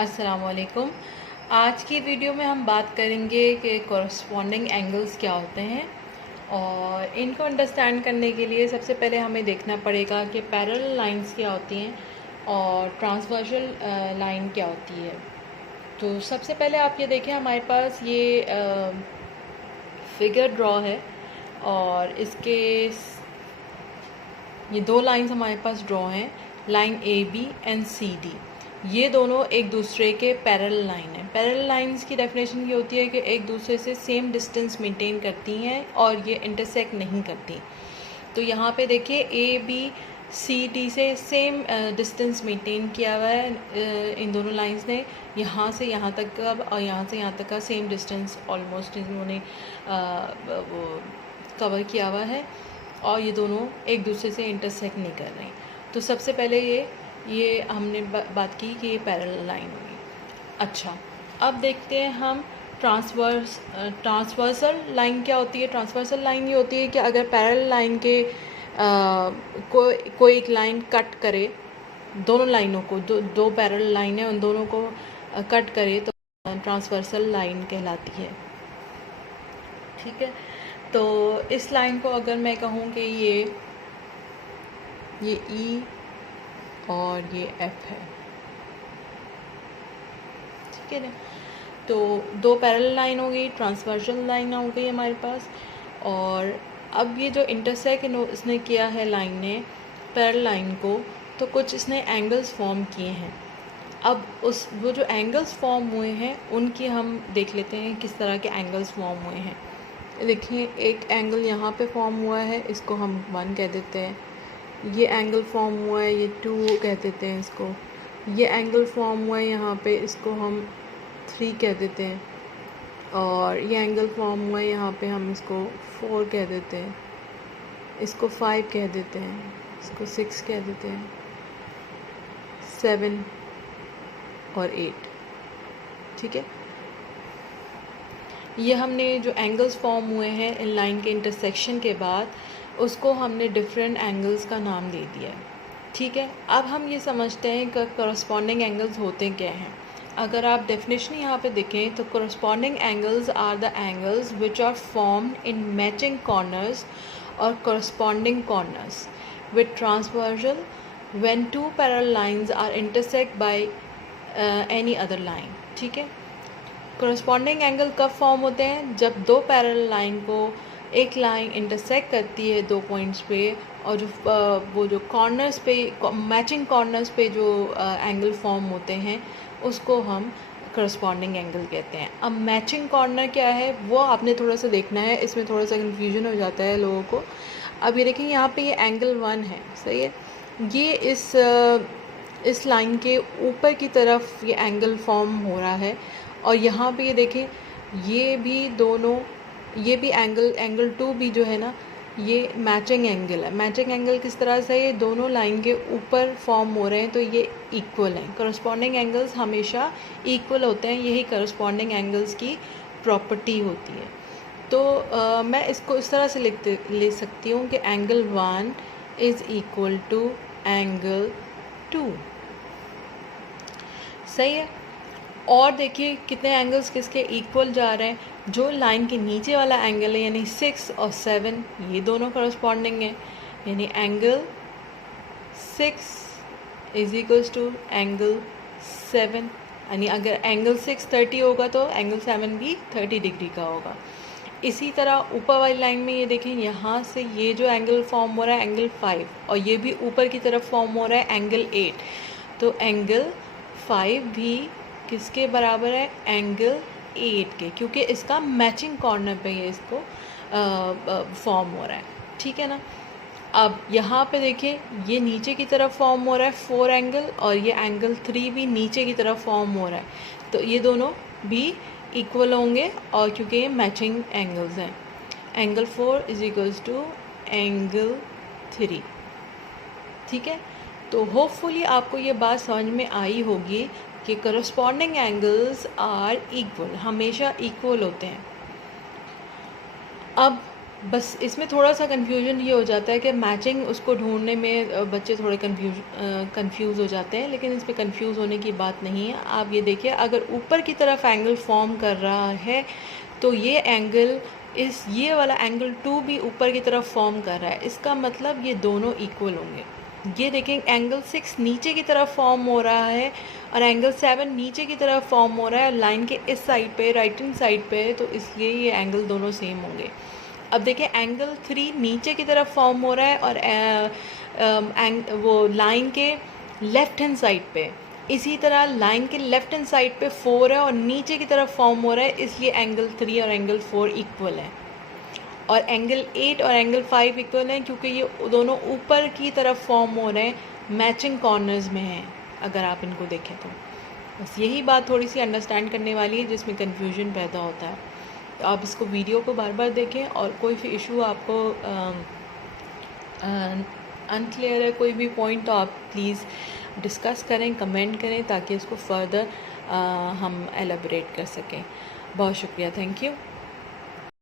अस्सलाम वालेकुम। आज की वीडियो में हम बात करेंगे कि कॉरस्पॉन्डिंग एंगल्स क्या होते हैं, और इनको अंडरस्टैंड करने के लिए सबसे पहले हमें देखना पड़ेगा कि पैरेलल लाइंस क्या होती हैं और ट्रांसवर्सल लाइन क्या होती है। तो सबसे पहले आप ये देखें, हमारे पास ये फिगर ड्रॉ है और इसके ये दो लाइंस हमारे पास ड्रॉ हैं, line A B and C D. ये दोनों एक दूसरे के पैरेलल लाइन है। पैरेलल लाइंस की डेफिनेशन ये होती है कि एक दूसरे से सेम डिस्टेंस मेंटेन करती हैं और ये इंटरसेक्ट नहीं करती। तो यहाँ पे देखिए ए बी सी डी से सेम डिस्टेंस मेंटेन किया हुआ है इन दोनों लाइंस ने। यहाँ से यहाँ तक का और यहाँ से यहाँ तक का सेम डिस्टेंस ऑलमोस्ट इन्होंने वो कवर किया हुआ है, और ये दोनों एक दूसरे से इंटरसेक्ट नहीं कर रहे। तो सबसे पहले ये हमने बात की कि ये पैरेलल लाइन होगी। अच्छा, अब देखते हैं हम ट्रांसवर्सल लाइन क्या होती है। ट्रांसवर्सल लाइन ये होती है कि अगर पैरेलल लाइन के कोई एक लाइन कट करे दोनों लाइनों को, दो पैरेलल लाइन है, उन दोनों को कट करे तो ट्रांसवर्सल लाइन कहलाती है। ठीक है, तो इस लाइन को अगर मैं कहूँ कि ये ई और ये एफ है, ठीक है ना। तो दो पैरेलल लाइन हो गई, ट्रांसवर्सल लाइन हो गई हमारे पास। और अब ये जो इंटरसेक्ट इसने किया है लाइन ने पैरेलल लाइन को, तो कुछ इसने एंगल्स फॉर्म किए हैं। अब वो जो एंगल्स फॉर्म हुए हैं उनकी हम देख लेते हैं किस तरह के एंगल्स फॉर्म हुए हैं। देखिए, एक एंगल यहाँ पे फॉर्म हुआ है, इसको हम 1 कह देते हैं। ये एंगल फॉर्म हुआ है, ये 2 कह देते हैं इसको। ये एंगल फॉर्म हुआ है यहाँ पे, इसको हम 3 कह देते हैं। और ये एंगल फॉर्म हुआ है यहाँ पे, हम इसको 4 कह देते हैं, इसको 5 कह देते हैं, इसको 6 कह देते हैं, 7 और 8। ठीक है, ये हमने जो एंगल्स फॉर्म हुए हैं इन लाइन के इंटरसेक्शन के बाद, उसको हमने डिफरेंट एंगल्स का नाम दे दिया है। ठीक है, अब हम ये समझते हैं कि कॉरस्पॉन्डिंग एंगल्स होते क्या हैं। अगर आप डेफिनेशन यहाँ पे देखें तो corresponding angles are the angles which are formed in matching corners और corresponding corners with transversal when two parallel lines are intersect by any other line. ठीक है, कॉरस्पॉन्डिंग एंगल कब फॉर्म होते हैं? जब दो पैरेलल लाइन को एक लाइन इंटरसेक्ट करती है दो पॉइंट्स पे, और जो वो जो कॉर्नर्स पे मैचिंग कॉर्नर्स पे जो एंगल फॉर्म होते हैं उसको हम कॉरस्पॉन्डिंग एंगल कहते हैं। अब मैचिंग कॉर्नर क्या है वो आपने थोड़ा सा देखना है, इसमें थोड़ा सा कन्फ्यूजन हो जाता है लोगों को। अब ये देखें, यहाँ पे ये एंगल 1 है, सही है। ये इस लाइन के ऊपर की तरफ ये एंगल फॉर्म हो रहा है, और यहाँ पे ये देखें, ये भी दोनों, ये भी एंगल 2 भी जो है ना, ये मैचिंग एंगल है। मैचिंग एंगल किस तरह से? ये दोनों लाइन के ऊपर फॉर्म हो रहे हैं तो ये इक्वल हैं। कॉरस्पॉन्डिंग एंगल्स हमेशा इक्वल होते हैं, यही कॉरस्पॉन्डिंग एंगल्स की प्रॉपर्टी होती है। तो मैं इसको इस तरह से ले सकती हूँ कि angle 1 is equal to angle 2। सही है। और देखिए कितने एंगल्स किसके इक्वल जा रहे हैं। जो लाइन के नीचे वाला एंगल है यानी 6 और 7, ये दोनों कॉरस्पॉन्डिंग है, यानी angle 6 is equals to angle 7। यानी अगर एंगल 6 30 होगा तो एंगल 7 भी 30 डिग्री का होगा। इसी तरह ऊपर वाली लाइन में ये देखें, यहाँ से ये जो एंगल फॉर्म हो रहा है एंगल 5, और ये भी ऊपर की तरफ फॉर्म हो रहा है एंगल 8। तो एंगल 5 भी किसके बराबर है? एंगल 8 के, क्योंकि इसका मैचिंग कॉर्नर पे ये इसको फॉर्म हो रहा है। ठीक है ना। अब यहाँ पे देखिए, ये नीचे की तरफ फॉर्म हो रहा है 4 एंगल, और ये एंगल 3 भी नीचे की तरफ फॉर्म हो रहा है, तो ये दोनों भी इक्वल होंगे, और क्योंकि ये मैचिंग एंगल्स हैं। Angle 4 is equals to angle 3। ठीक है, तो होपफुली आपको ये बात समझ में आई होगी कि कॉरस्पॉन्डिंग एंगल्स आर इक्वल, हमेशा इक्वल होते हैं। अब बस इसमें थोड़ा सा कन्फ्यूजन ये हो जाता है कि मैचिंग उसको ढूंढने में बच्चे थोड़े कंफ्यूज हो जाते हैं, लेकिन इसमें कंफ्यूज होने की बात नहीं है। आप ये देखिए, अगर ऊपर की तरफ एंगल फॉर्म कर रहा है तो ये एंगल ये वाला एंगल 2 भी ऊपर की तरफ फॉर्म कर रहा है, इसका मतलब ये दोनों इक्वल होंगे। ये देखें, एंगल 6 नीचे की तरफ फॉर्म हो रहा है और एंगल 7 नीचे की तरफ फॉर्म हो रहा है लाइन के इस साइड पे, राइट हैंड साइड पे, तो इसलिए ये एंगल दोनों सेम होंगे। अब देखिए, एंगल 3 नीचे की तरफ फॉर्म हो रहा है और वो लाइन के लेफ़्ट हैंड साइड पे, इसी तरह लाइन के लेफ़्ट हैंड साइड पे 4 है और नीचे की तरफ फॉर्म हो रहा है, इसलिए एंगल 3 और एंगल 4 इक्वल है। और एंगल 8 और एंगल 5 इक्वल हैं क्योंकि ये दोनों ऊपर की तरफ फॉर्म हो रहे हैं, मैचिंग कॉर्नर्स में हैं अगर आप इनको देखें तो। बस यही बात थोड़ी सी अंडरस्टैंड करने वाली है जिसमें कन्फ्यूजन पैदा होता है। तो आप इसको वीडियो को बार बार देखें, और कोई भी इशू आपको अनक्लियर है, कोई भी पॉइंट, तो आप प्लीज़ डिस्कस करें, कमेंट करें, ताकि इसको फर्दर हम एलेबरेट कर सकें। बहुत शुक्रिया, थैंक यू।